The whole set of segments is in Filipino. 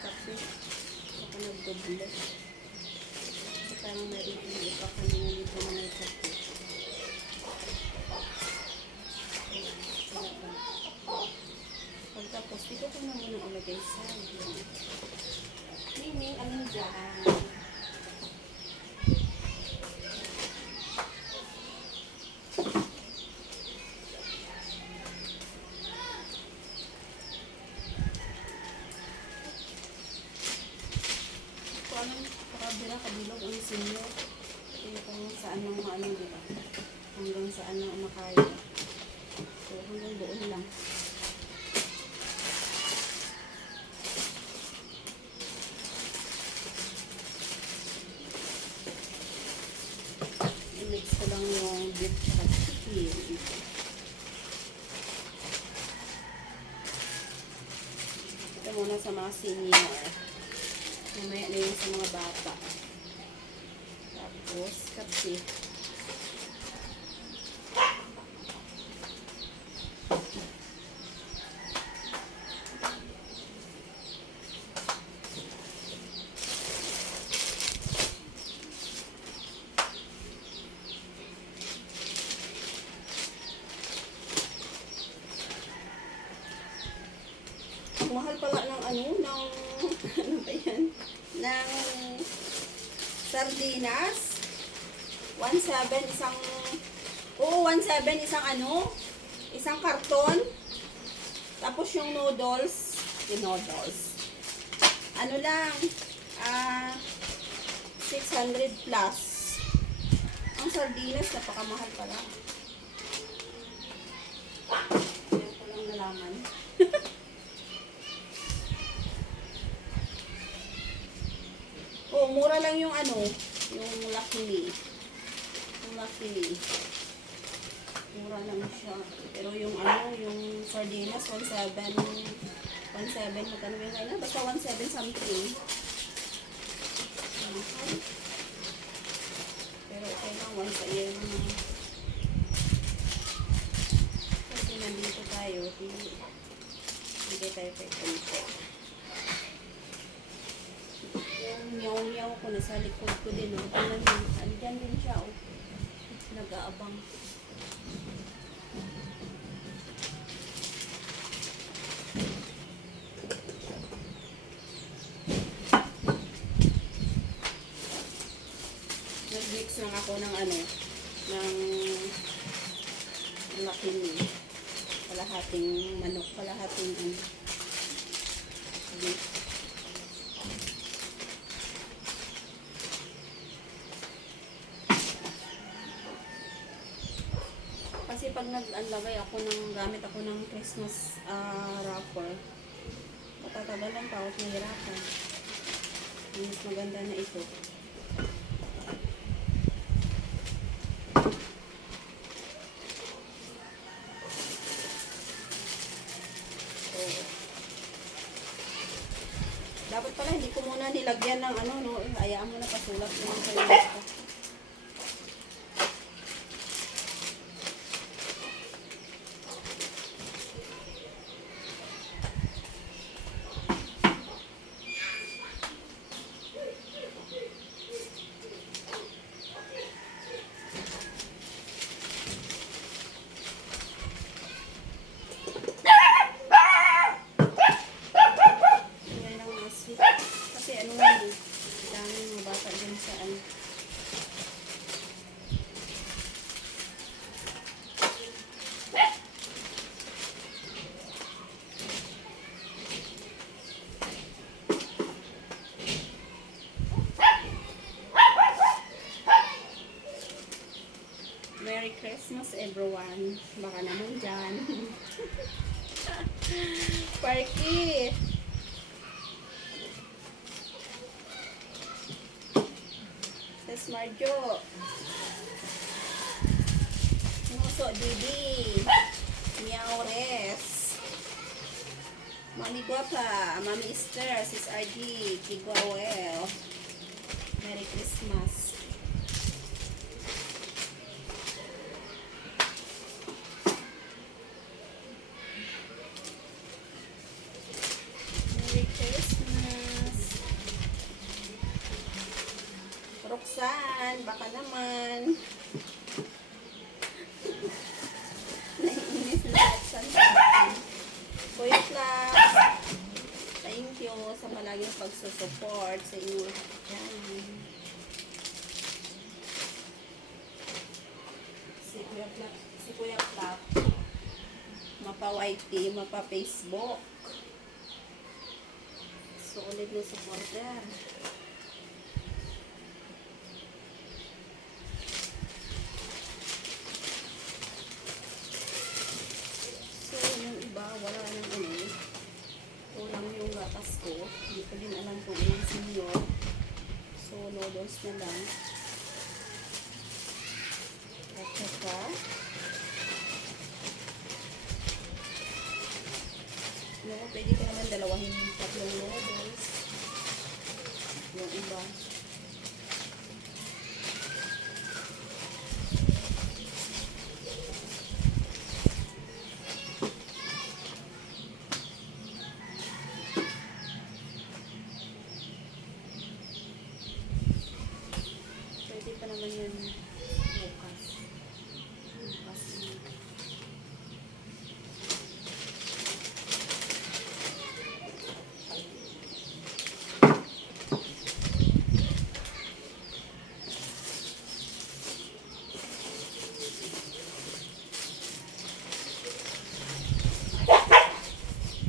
kape. Baka nagdoble. Parang naripili pa kanina dito na may kape. Pagkatapos, dito ko na muna ilagay sa Miming, anong dyan? Pakabila, kabilog ang sinyo. Kaya kung saan ang maano, diba? Hanggang saan na makaya. So, hanggang doon lang. I-mix ko lang yung beef at chicken. Ito muna sa mga senior. Mamaya na yung sa mga bata. Tapos, kape. Mahal pala ng ano ba yan? Ng sardinas. 1.7 isang, oo, 1.7 isang isang karton. Tapos yung noodles, ano lang, 600 plus. Ang sardinas, napakamahal pala. Yan ko lang nalaman. Oh, mura lang yung yung Lucky Me. Yung Lucky Me. Mura lang siya. Pero yung yung sardinas, 1.7, magkano yung kailan? Basta 1.7 something. Pero okay lang, once a year naman. Kasi nandito tayo, hindi tayo kay konti. Yung yaw ko nasa likod ko din, andyan din siya, nag-aabang. Nag-mix lang ako ng ng Lucky Me. Kalahating manok, kalahating beef. Kasi pag nag-anlagay ako gamit ako ng Christmas wrapper, matatagalan pa ako, mahirapan. Mas maganda na ito. So, dapat pala hindi ko muna nilagyan ng hayaan mo na pasulat yung kailangan ko. Kasi daming mga bata dyan sa Merry Christmas everyone. Baka naman dyan. Parky! Marjo, Muso Didi, Meow Res, Mami Guapa, Mami Esther, Sis RG, Kiguawel. Merry Christmas. Merry Christmas. bubuksan. Baka naman. Naiinis na buksan natin. Kuya Flax, thank you sa palaging pagsusupport sa inyo lahat dyan. Si Kuya Flax, mapa-YT, mapa-Facebook. Solid na supporter. So, yung iba, wala nang ano. Kulang yung gatas ko. Hindi ko din alam kung ilang senior. So, noodles na lang. At saka, no, pwede ko naman dalawahin yung tatlong noodles. Yung iba. Pwede pa naman yan bukas. Bukas na.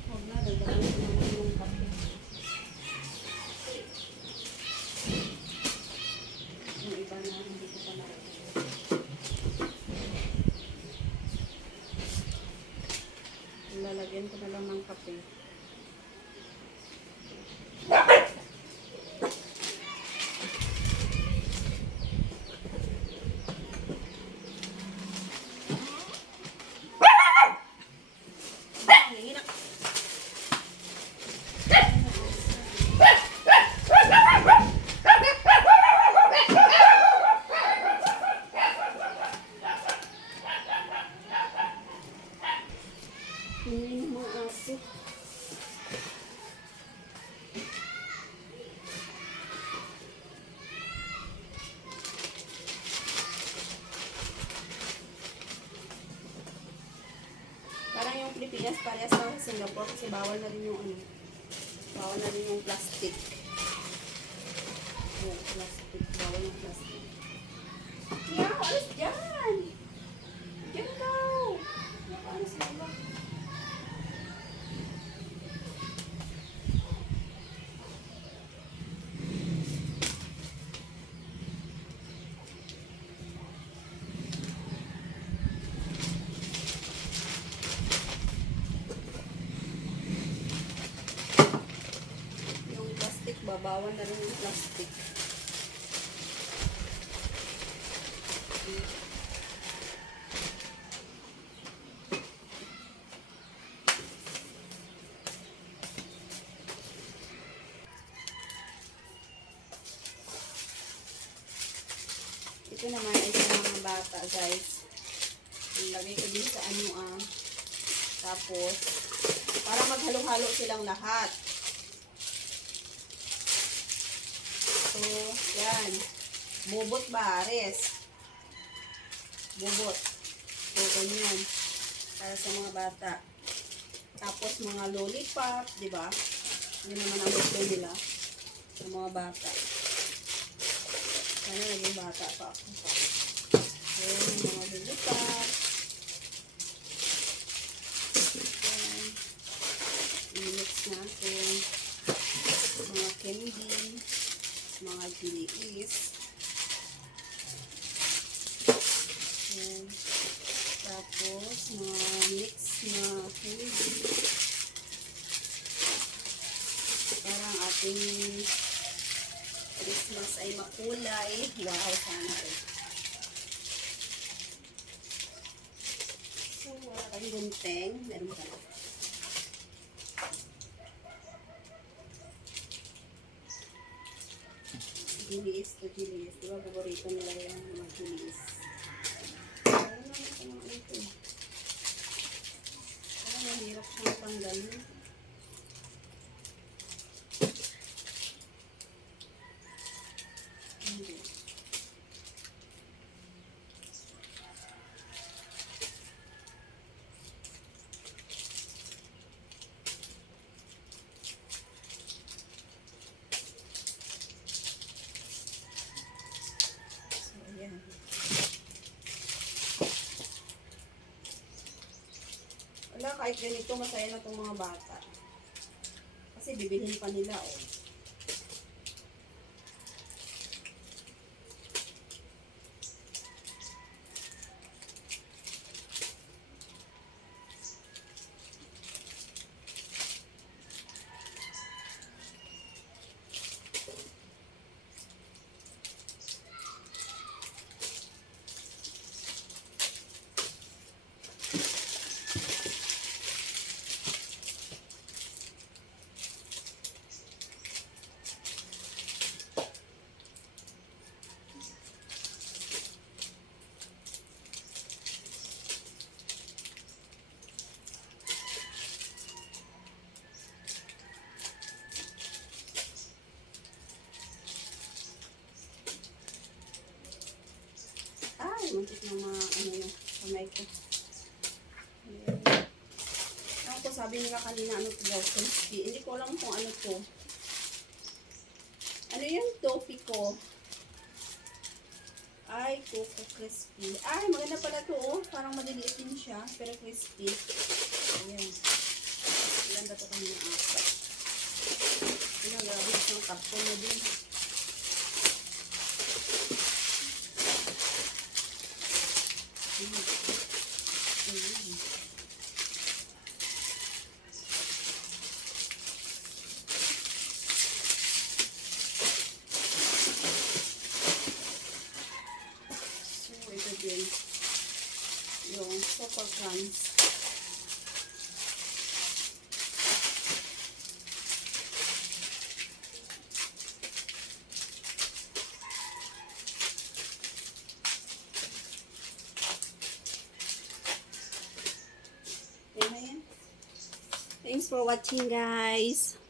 Huwag na, dadalhin ko naman yung kape. Yung iba na hindi ko pa nakita. Lalagyan ko na lang ng kape. Nanginak. Hindi mo aso. Parang yung Pilipinas, parehas sa Singapore kasi bawal na rin yung ano. Bawal na rin yung plastic. Yung plastic. Bawal yung plastic. Yeah, alis dyan! Dyan daw! Alis na ba? Yung plastic, babawan na rin yung plastic. Ito naman ay sa mga bata, guys. Ilagay ko din sa ano Tapos, para maghalo-halo silang lahat. So, yan. Bubot bares. Bubot. So, ganyan. Para sa mga bata. Tapos, mga lollipop, di ba? Yun naman ang gusto nila. Sa mga bata. Sana naging bata pa ako. Ayan, mga lollipop. Ayan. I-mix natin. Mga candy. Mga giliis. Ayan. Tapos, mga mix na candy. Parang ating Christmas ay makulay. Wow, sana rin. So, wala kayong gunteng. Meron ka na. Gilis to gilis. Diba, paborito nila yung mga gilis. Ano naman ito mga ito. Parang mahirap siyang tanggalin. Hindi. kahit ganito, masaya na itong mga bata. Kasi bibilhin pa nila, oh. Ay, muntik na ano yung kamay ko. Ayan. Ako, sabi nila kanina, ano to daw, crispy. Hindi ko alam kung ano to. Ano yung toffee ko? Ay, Coco Crispy. Ay, maganda pala to, oh. Parang maliliit din siya, pero crispy. Ayan. Ganda to kanina ako. Ayan, grabe yung karton na din. So, ito din. Yung super crunch. Thanks for watching, guys.